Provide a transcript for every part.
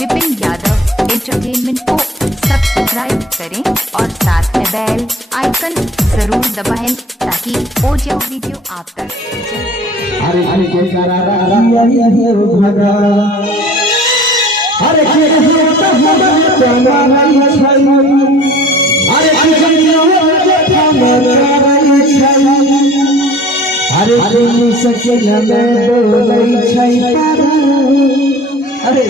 Vipin Yadav entertainment को subscribe करें और साथ में बेल आइकन जरूर दबाएं ताकि वो जो वीडियो आप तक अरे अरे के करारा रंगिया है भगा अरे के होता भगा नहीं छई अरे के होता भगा नहीं छई अरे दिल सके लगे बोलै छई अरे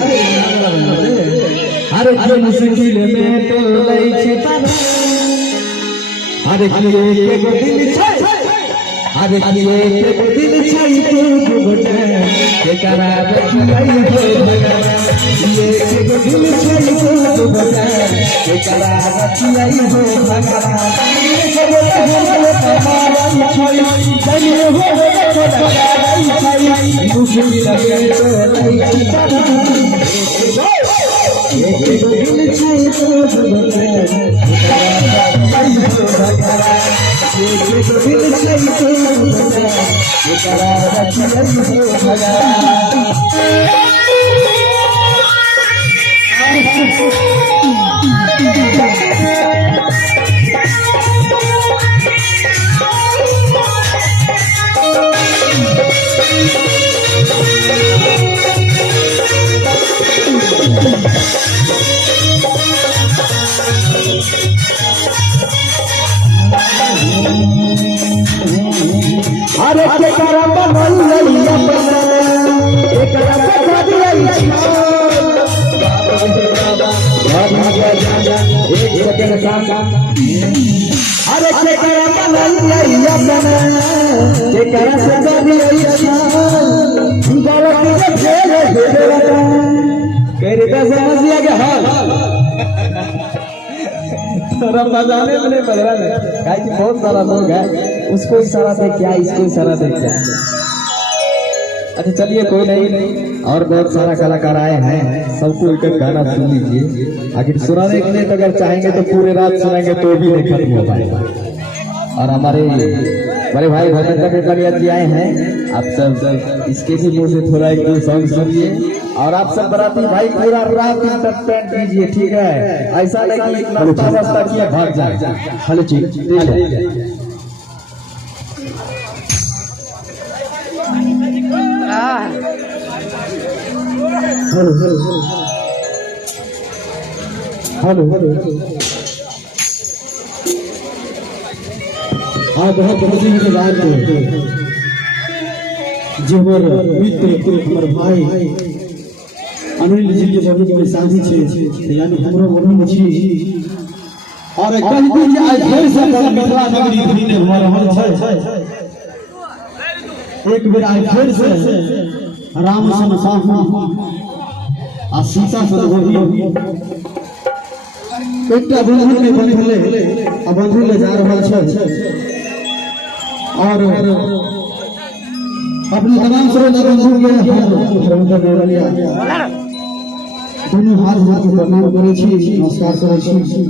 अरे दिल सके लगे बोलै छई अरे के दिल छई अरे ये दिल छई तू बटे के करार रंगिया है भगा ये दिल छई तू बटे के करार रंगिया है भगा अरे के करम बनई अपना एक रस दिलाई एक सेकंड का अरे के करम बनई अपना एक रस दिलाई गलती से फेर केरे का समझ लिया के हाल रमजाने में नहीं बज रहा है काहे कि बहुत सारा लोग है उसको इशारा दे क्या इसको इशारा दे क्या। अच्छा चलिए कोई नहीं और बहुत सारा कलाकार आए हैं सबको एक एक गाना सुन लीजिए आखिर सुनाने के लिए तो अगर चाहेंगे तो पूरे रात सुनाएंगे तो भी नहीं खत्म हो पाएगा। और हमारे बड़े भाई भजन कटिया जी आए हैं आप सब इसके भी मुंह से थोड़ा एक दो सॉन्ग सुनिए और आप सब बराती भाई पूरा रात इंटरटेन कीजिए ठीक है ऐसा नहीं कि नाश्ता वास्ता किया भाग जाए। हेलो ठीक हेलो आप बहुत खुशी की बात है जो हमारे मित्र हमारे भाई अनिल जी के बहुत बड़ी शादी छे यानी हमरो मन छी और कल दिन आज फिर से मिथिला नगरी धीरे हो रहल छै एक बेर आज फिर से राम सन साहू आ सीता सन होई एकटा बंधन में बंधले आ बंधले जा रहल छै और अपनी तमाम श्रोता बंधु के दोनों हाथ जोड़ के प्रणाम करे छी नमस्कार करे छी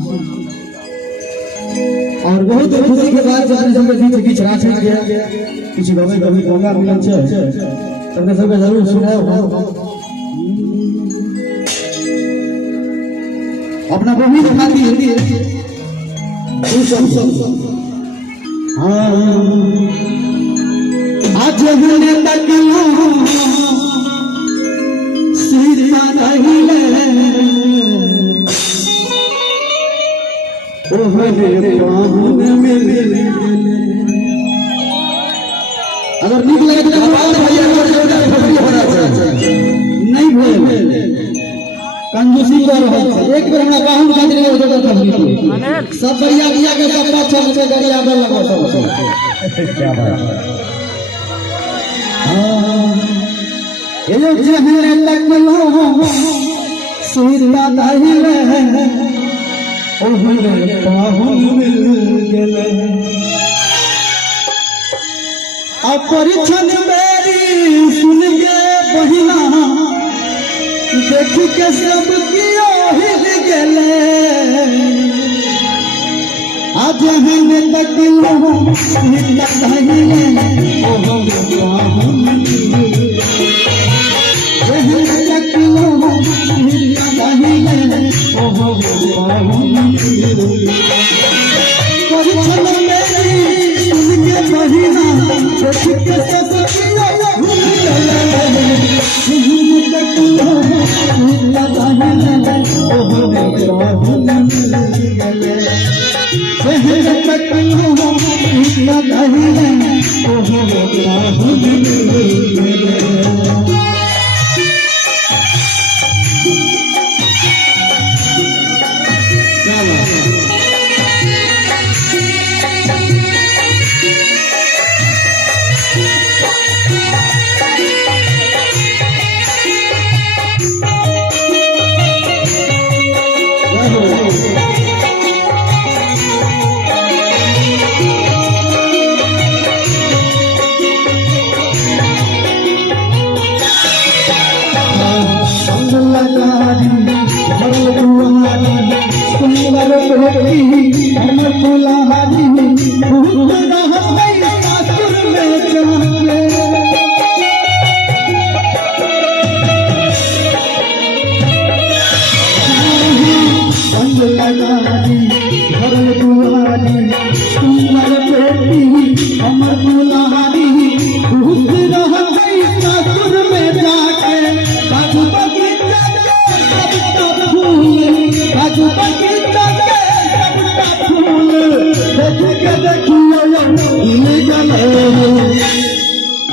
और बहुत खुशी के बाद अपने सबके बीच किछ राखल गया किछ गवे गंगा मिलन छै सबने सबके जरूर सुनाओ अपना बहुत खातिर आज हमने तक सीता नहीं ले अगर निक लगे तो नहीं भेल कंजूसी कर एक बेर हमरा बाहुन खातिर सब बढ़िया बढ़िया के कपड़ा छोड़ के गाड़ी आगे लगा सब क्या बात ये जहर लगलो सीता नहीं ले ओहरे बाहुन मिल गेले अपरिछन मेरी सुन के बहिना देख के सब कियो हिल गेले आज हमें तकलो सीता नहीं ले ओहरे बाहुन मिल गेले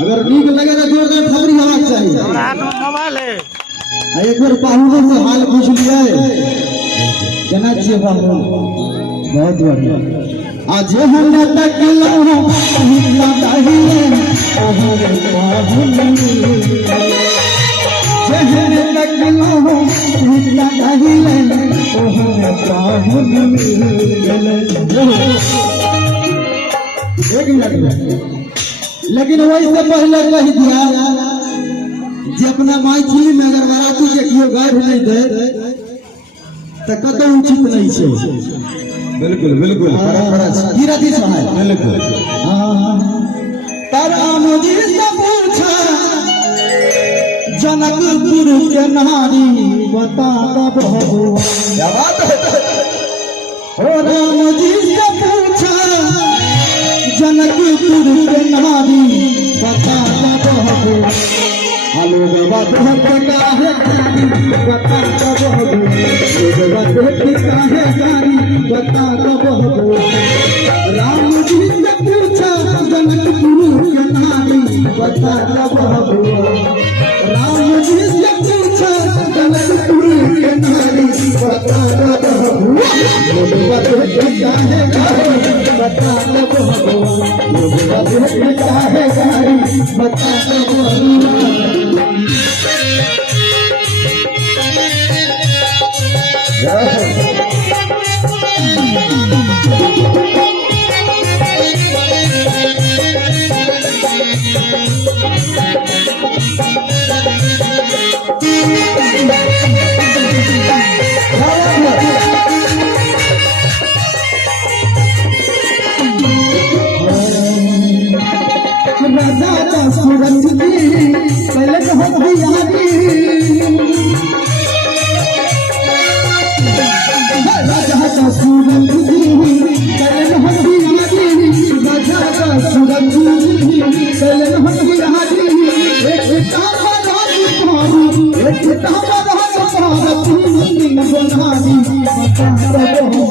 अगर नीक लगे तो जोरदार खबरी होना चाहिए। एक बार पाहुलों से हाल पूछ लिया केना छियै बाबू? बहुत बढ़िया। आज हम तक लो दाहिने ओहो बाहुल जहन तक लो दाहिने ओहो बाहुल एक मिनट। लेकिन वही से पहले कह दिया जे अपना मैथिली में अगर बाराती के कियो गाढ़ नहीं दे तो कतौ उचित नहीं छे। बिल्कुल बिल्कुल गिरती सहाय बिल्कुल। राम जी से पूछा जनकपुर के नारी बता कब हो। क्या बात है? ओ राम जी से पूछा जनकपुर के नारी बता कब हो। आलो बाबा भक्त का है बता कब हो। बाबा भक्त का है गारी बता कब हो। राम जी से पूछा जनकपुर के नारी बता कब हो। राम जी से पूछा जनकपुर के नारी बता कब हो। बाबा भक्त का है गारी बता कब हो। बाबा भक्त का है गारी बता कब हो। राजा सूरज की पलक हो यारी राजा सूरज की पलक हो यारी राजा सूरज की पलक हो यारी एक तारा राजकुमारी एक तारा राजकुमारी तीन बनानी बता कब हो।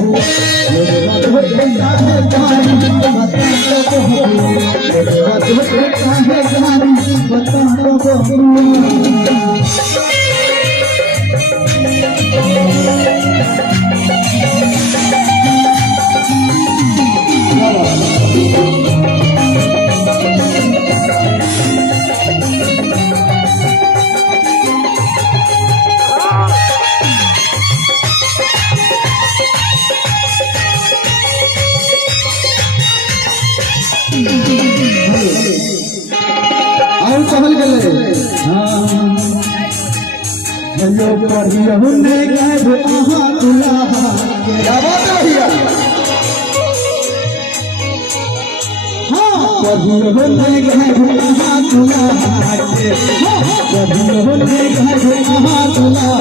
और कहल गए हेलो पढ़ियो ने गायब आहा दुल्हा। क्या बात है भैया? हाँ पढ़ियो ने गायब आहा दुल्हा। पढ़ियो ने गायब आहा दुल्हा।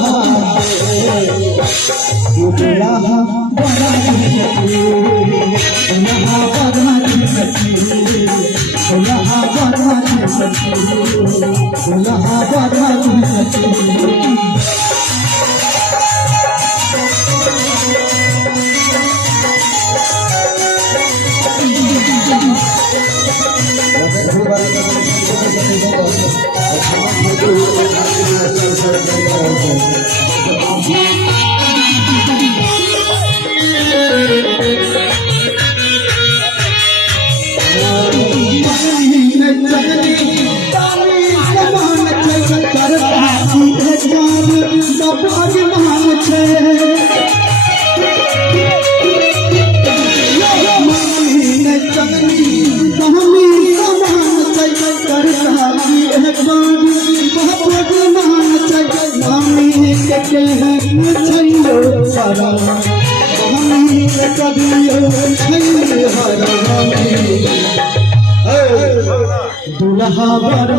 दुल्हा बड़ा